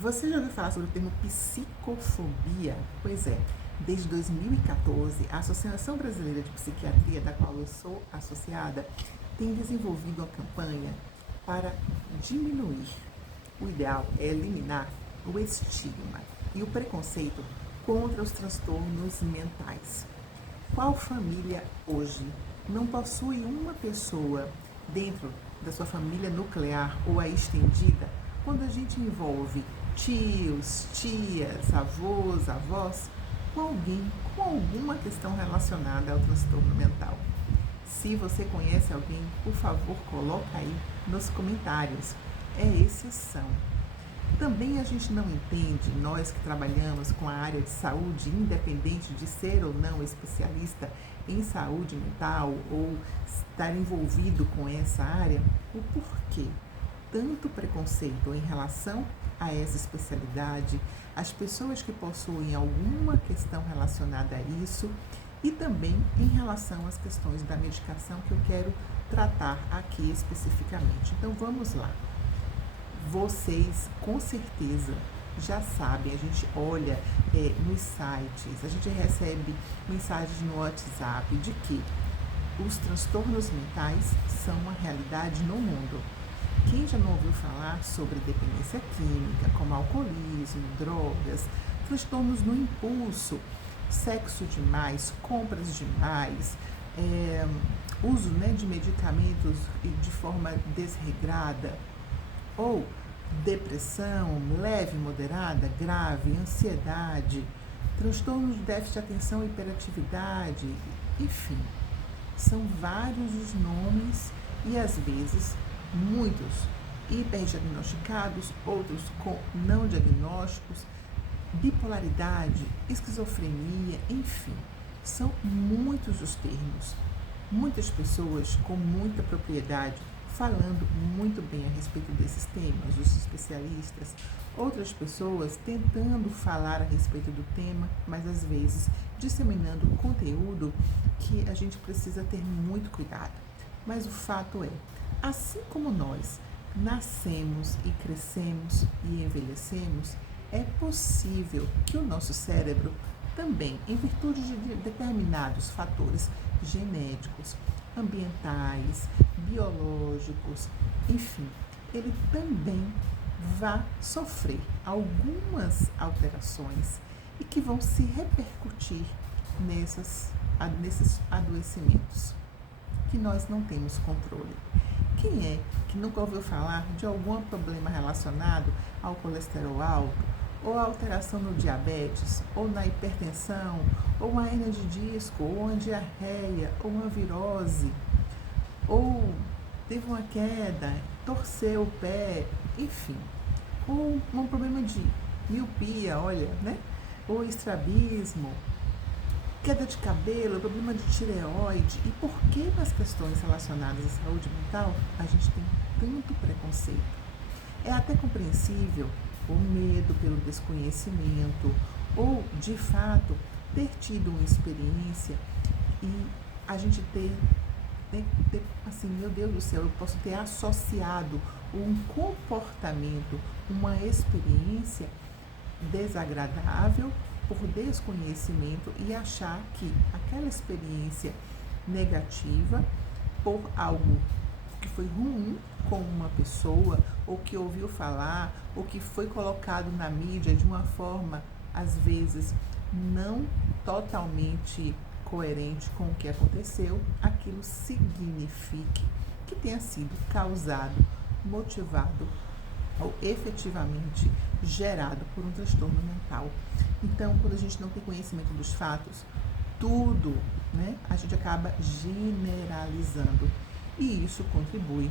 Você já ouviu falar sobre o termo psicofobia? Pois é, desde 2014, a Associação Brasileira de Psiquiatria, da qual eu sou associada, tem desenvolvido uma campanha para diminuir. O ideal é eliminar o estigma e o preconceito contra os transtornos mentais. Qual família hoje não possui uma pessoa dentro da sua família nuclear ou a estendida, quando a gente envolve tios, tias, avós, avós, com alguém com alguma questão relacionada ao transtorno mental? Se você conhece alguém, por favor, coloca aí nos comentários. É exceção. Também a gente não entende, nós que trabalhamos com a área de saúde, independente de ser ou não especialista em saúde mental ou estar envolvido com essa área, o porquê tanto preconceito em relação a essa especialidade, as pessoas que possuem alguma questão relacionada a isso e também em relação às questões da medicação que eu quero tratar aqui especificamente. Então vamos lá. Vocês com certeza já sabem, a gente olha nos sites, a gente recebe mensagens no WhatsApp de que os transtornos mentais são uma realidade no mundo. Quem já não ouviu falar sobre dependência química, como alcoolismo, drogas, transtornos no impulso, sexo demais, compras demais, uso de medicamentos de forma desregrada, ou depressão leve, moderada, grave, ansiedade, transtornos de déficit de atenção e hiperatividade, enfim, são vários os nomes e às vezes muitos hiperdiagnosticados, outros com não diagnósticos, bipolaridade, esquizofrenia, enfim, são muitos os termos. Muitas pessoas com muita propriedade falando muito bem a respeito desses temas, os especialistas, outras pessoas tentando falar a respeito do tema, mas às vezes disseminando conteúdo que a gente precisa ter muito cuidado. Mas o fato é, assim como nós nascemos e crescemos e envelhecemos, é possível que o nosso cérebro também, em virtude de determinados fatores genéticos, ambientais, biológicos, enfim, ele também vai sofrer algumas alterações e que vão se repercutir nesses adoecimentos que nós não temos controle. Quem é que nunca ouviu falar de algum problema relacionado ao colesterol alto, ou a alteração no diabetes, ou na hipertensão, ou uma hernia de disco, ou uma diarreia, ou uma virose, ou teve uma queda, torceu o pé, enfim, ou um problema de miopia, olha, ou estrabismo, queda de cabelo, problema de tireoide. E por que nas questões relacionadas à saúde mental a gente tem tanto preconceito? É até compreensível o medo pelo desconhecimento ou, de fato, ter tido uma experiência e a gente ter assim, meu Deus do céu, eu posso ter associado um comportamento, uma experiência desagradável por desconhecimento e achar que aquela experiência negativa por algo que foi ruim com uma pessoa, ou que ouviu falar, ou que foi colocado na mídia de uma forma, às vezes, não totalmente coerente com o que aconteceu, aquilo signifique que tenha sido causado, motivado ou efetivamente gerado por um transtorno mental. Então, quando a gente não tem conhecimento dos fatos, tudo, a gente acaba generalizando e isso contribui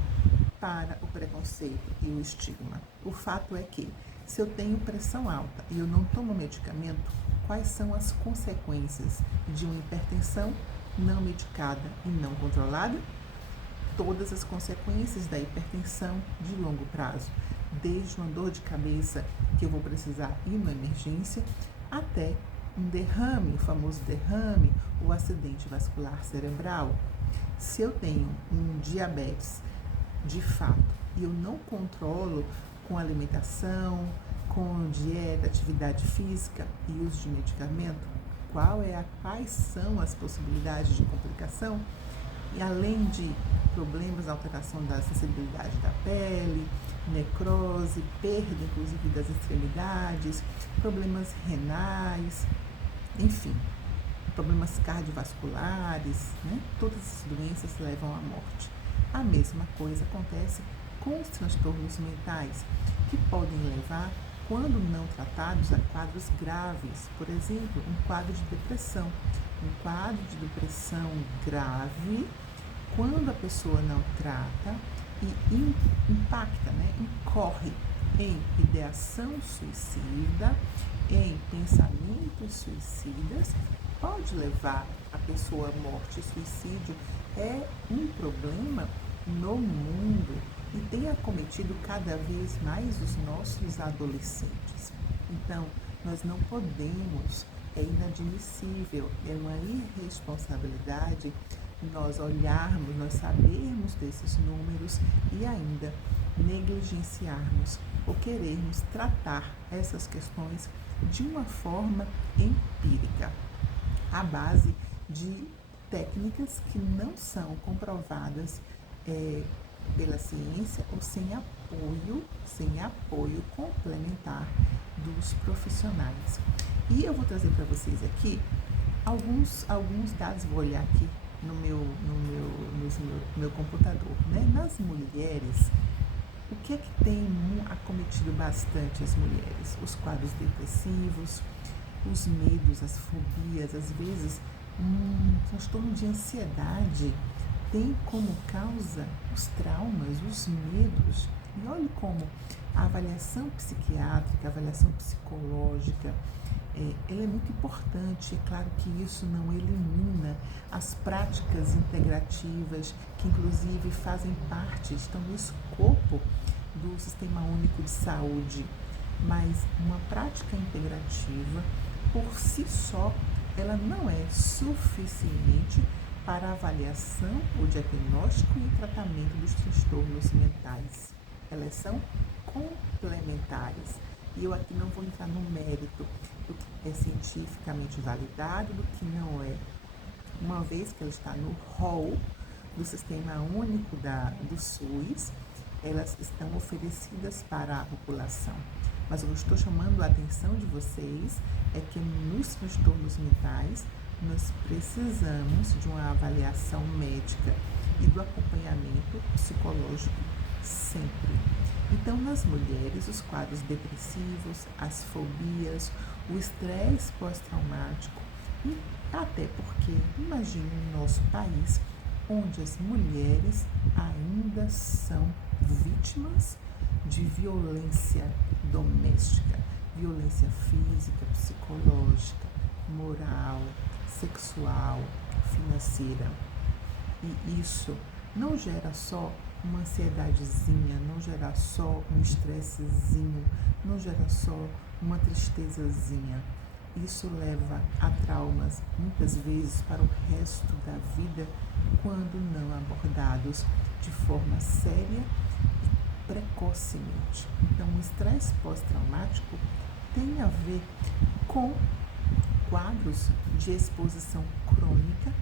para o preconceito e o estigma. O fato é que, se eu tenho pressão alta e eu não tomo medicamento, quais são as consequências de uma hipertensão não medicada e não controlada? Todas as consequências da hipertensão de longo prazo, desde uma dor de cabeça que eu vou precisar ir na emergência, até um derrame, o famoso derrame, ou acidente vascular cerebral. Se eu tenho um diabetes de fato e eu não controlo com alimentação, com Então, dieta, atividade física e uso de medicamento, quais são as possibilidades de complicação? E além de problemas, alteração da sensibilidade da pele, necrose, perda inclusive das extremidades, problemas renais, enfim, problemas cardiovasculares, né? Todas essas doenças levam à morte. A mesma coisa acontece com os transtornos mentais, que podem levar, quando não tratados, a quadros graves. Por exemplo, um quadro de depressão. Um quadro de depressão grave, quando a pessoa não trata e impacta, né? Incorre em ideação suicida, em pensamentos suicidas, pode levar a pessoa à morte. Suicídio é um problema no mundo e tem acometido cada vez mais os nossos adolescentes. Então, nós não podemos, é inadmissível, é uma irresponsabilidade nós olharmos, nós sabermos desses números e ainda negligenciarmos ou querermos tratar essas questões de uma forma empírica, à base de técnicas que não são comprovadas pela ciência ou sem apoio complementar dos profissionais. E eu vou trazer para vocês aqui alguns dados, vou olhar aqui no meu computador, né? Nas mulheres, o que é que tem acometido bastante as mulheres? Os quadros depressivos, os medos, as fobias, às vezes transtorno de ansiedade tem como causa os traumas, os medos. E olhe como a avaliação psiquiátrica, a avaliação psicológica, ela é muito importante. É claro que isso não elimina as práticas integrativas, que inclusive fazem parte, estão no escopo do Sistema Único de Saúde, mas uma prática integrativa, por si só, ela não é suficiente para a avaliação, o diagnóstico e o tratamento dos transtornos mentais. Elas são complementares. E eu aqui não vou entrar no mérito do que é cientificamente validado, do que não é, uma vez que ela está no rol do Sistema Único do SUS, elas estão oferecidas para a população. Mas eu estou chamando a atenção de vocês é que nos transtornos mentais nós precisamos de uma avaliação médica e do acompanhamento psicológico sempre. Então, nas mulheres, os quadros depressivos, as fobias, o estresse pós-traumático e até porque, imagine o nosso país, onde as mulheres ainda são vítimas de violência doméstica, violência física, psicológica, moral, sexual, financeira. E isso não gera só uma ansiedadezinha, não gera só um estressezinho, não gera só uma tristezazinha. Isso leva a traumas, muitas vezes, para o resto da vida, quando não abordados de forma séria e precocemente. Então, o estresse pós-traumático tem a ver com quadros de exposição crônica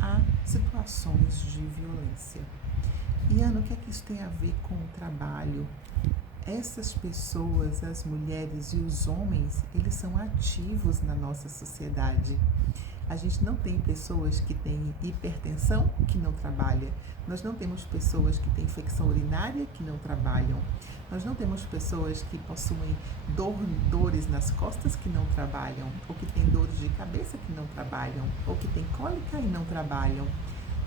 a situações de violência. E Ana, o que é que isso tem a ver com o trabalho? Essas pessoas, as mulheres e os homens, eles são ativos na nossa sociedade. A gente não tem pessoas que têm hipertensão que não trabalham. Nós não temos pessoas que têm infecção urinária que não trabalham. Nós não temos pessoas que possuem dores nas costas que não trabalham, ou que têm dores de cabeça que não trabalham, ou que têm cólica e não trabalham.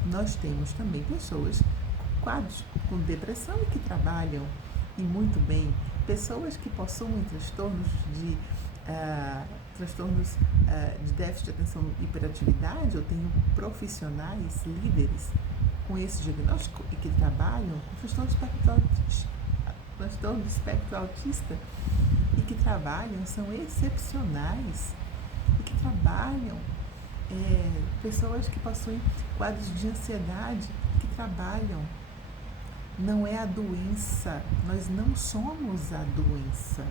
Nós temos também pessoas com quadros com depressão e que trabalham, e muito bem. Pessoas que possuem transtornos de déficit de atenção e hiperatividade. Eu tenho profissionais, líderes com esse diagnóstico e que trabalham com transtorno do espectro autista e que trabalham, são excepcionais e que trabalham, pessoas que possuem quadros de ansiedade que trabalham. Não é a doença, nós não somos a doença.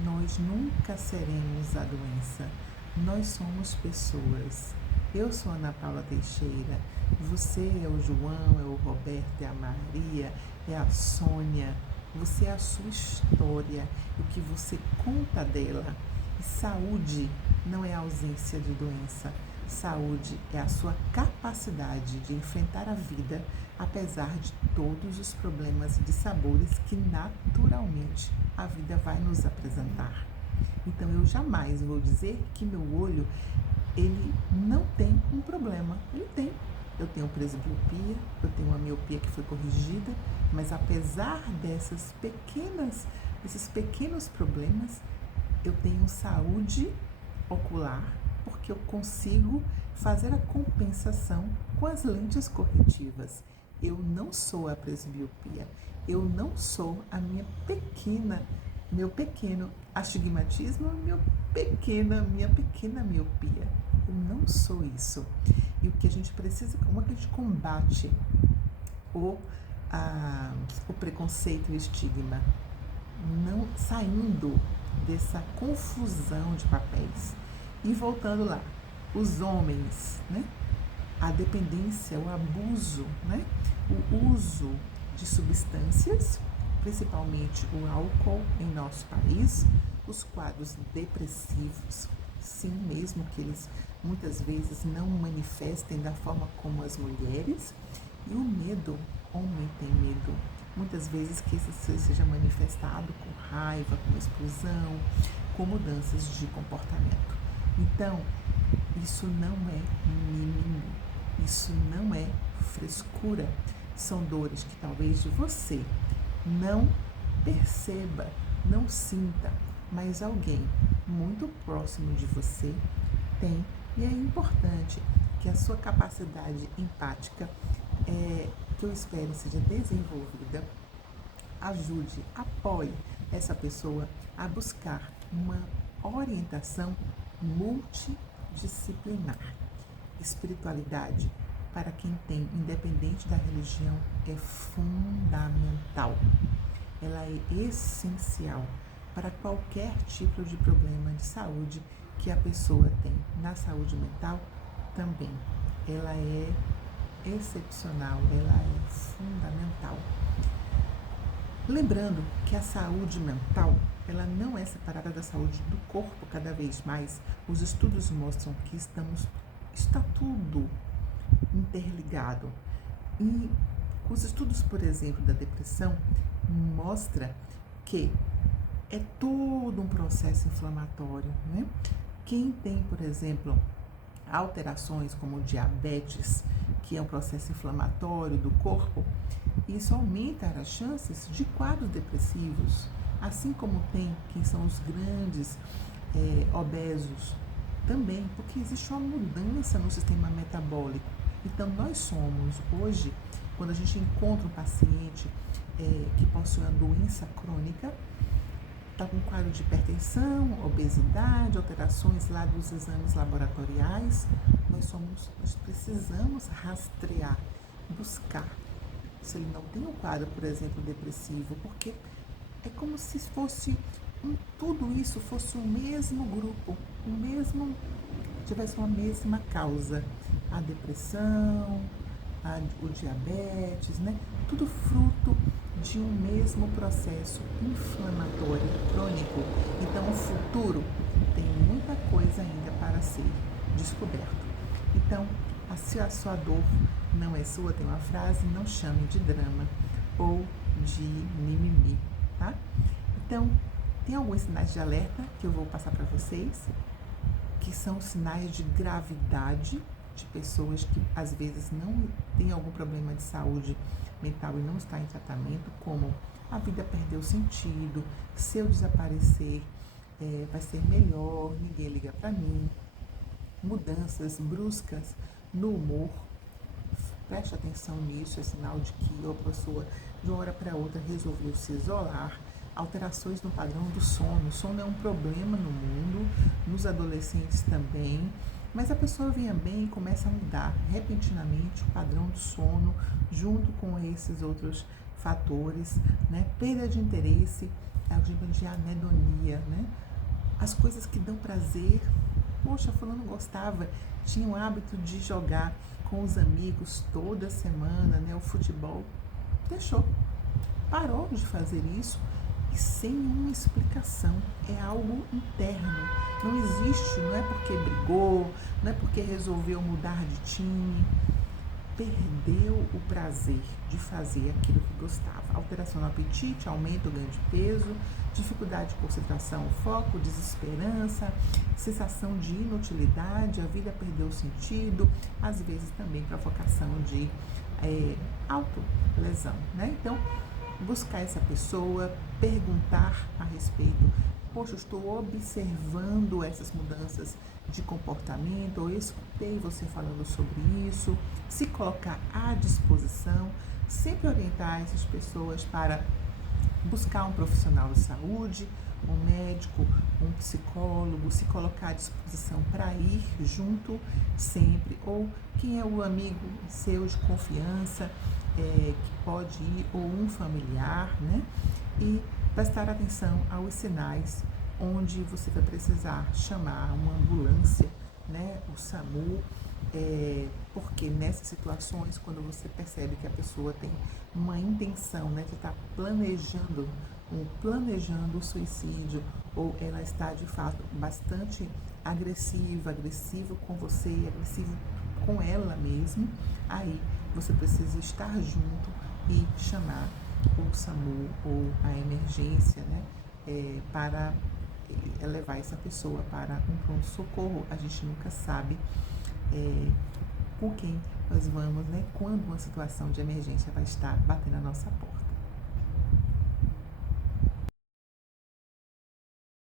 Nós nunca seremos a doença. Nós somos pessoas. Eu sou a Ana Paula Teixeira. Você é o João, é o Roberto, é a Maria, é a Sônia. Você é a sua história, o que você conta dela. E saúde não é a ausência de doença. Saúde é a sua capacidade de enfrentar a vida, apesar de todos os problemas e dissabores que naturalmente a vida vai nos apresentar. Então eu jamais vou dizer que meu olho ele não tem um problema. Ele tem. Eu tenho presbiopia, eu tenho uma miopia que foi corrigida, mas apesar desses pequenos problemas, eu tenho saúde ocular, porque eu consigo fazer a compensação com as lentes corretivas. Eu não sou a presbiopia, eu não sou a meu pequeno astigmatismo, minha pequena miopia. Eu não sou isso. E o que a gente precisa, como é que a gente combate o preconceito e o estigma? Não saindo dessa confusão de papéis. E voltando lá, os homens, né? A dependência, o abuso, né? O uso de substâncias, principalmente o álcool em nosso país, os quadros depressivos, sim, mesmo que eles muitas vezes não manifestem da forma como as mulheres, e o medo, homem tem medo, muitas vezes que isso seja manifestado com raiva, com explosão, com mudanças de comportamento. Então, isso não é mimimi, isso não é frescura, são dores que talvez você não perceba, não sinta, mas alguém muito próximo de você tem, e é importante que a sua capacidade empática, que eu espero seja desenvolvida, ajude, apoie essa pessoa a buscar uma orientação multidisciplinar. Espiritualidade, para quem tem, independente da religião, é fundamental. Ela é essencial para qualquer tipo de problema de saúde que a pessoa tem. Na saúde mental, também. Ela é excepcional, ela é fundamental. Lembrando que a saúde mental, ela não é separada da saúde do corpo cada vez mais. Os estudos mostram que está tudo interligado. E os estudos, por exemplo, da depressão, mostra que é todo um processo inflamatório, né? Quem tem, por exemplo, alterações como diabetes, que é um processo inflamatório do corpo, isso aumenta as chances de quadros depressivos, assim como tem quem são os grandes obesos também, porque existe uma mudança no sistema metabólico. Então, nós somos, hoje, quando a gente encontra um paciente que possui uma doença crônica, está com quadro de hipertensão, obesidade, alterações lá dos exames laboratoriais, nós precisamos rastrear, buscar se ele não tem um quadro, por exemplo, depressivo, porque é como se fosse tudo isso fosse o mesmo grupo, tivesse uma mesma causa, a depressão, o diabetes, né? Tudo fruto de um mesmo processo inflamatório crônico. Então, o futuro tem muita coisa ainda para ser descoberto. Então, se a sua dor não é sua, tem uma frase, não chame de drama ou de mimimi, tá? Então, tem alguns sinais de alerta que eu vou passar para vocês, que são sinais de gravidade de pessoas que às vezes não têm algum problema de saúde mental e não está em tratamento, como a vida perdeu sentido, se eu desaparecer vai ser melhor, ninguém liga para mim, mudanças bruscas no humor, preste atenção nisso, é sinal de que a pessoa de uma hora para outra resolveu se isolar, alterações no padrão do sono. O sono é um problema no mundo, nos adolescentes também, mas a pessoa vinha bem e começa a mudar repentinamente o padrão do sono, junto com esses outros fatores, né? Perda de interesse é o que a gente chama de anedonia, né? As coisas que dão prazer, poxa, fulano gostava, tinha o hábito de jogar com os amigos toda semana, né? O futebol, deixou, parou de fazer isso e sem uma explicação. É algo interno. Não existe, não é porque brigou, não é porque resolveu mudar de time. Perdeu o prazer de fazer aquilo que gostava. Alteração no apetite, aumento ou ganho de peso, dificuldade de concentração, foco, desesperança, sensação de inutilidade, a vida perdeu o sentido, às vezes também provocação de autolesão, né? Então, buscar essa pessoa, perguntar a respeito. Poxa, eu estou observando essas mudanças de comportamento, ou eu escutei você falando sobre isso, se colocar à disposição, sempre orientar essas pessoas para buscar um profissional de saúde, um médico, um psicólogo, se colocar à disposição para ir junto sempre, ou quem é o amigo seu de confiança, que pode ir, ou um familiar, né? E prestar atenção aos sinais onde você vai precisar chamar uma ambulância, né? O SAMU, porque nessas situações, quando você percebe que a pessoa tem uma intenção, né, de estar planejando o suicídio, ou ela está de fato bastante agressivo com você, agressivo com ela mesmo, aí você precisa estar junto e chamar o SAMU ou a emergência, né, para levar essa pessoa para um pronto-socorro. A gente nunca sabe com quem nós vamos, né, quando uma situação de emergência vai estar batendo a nossa porta.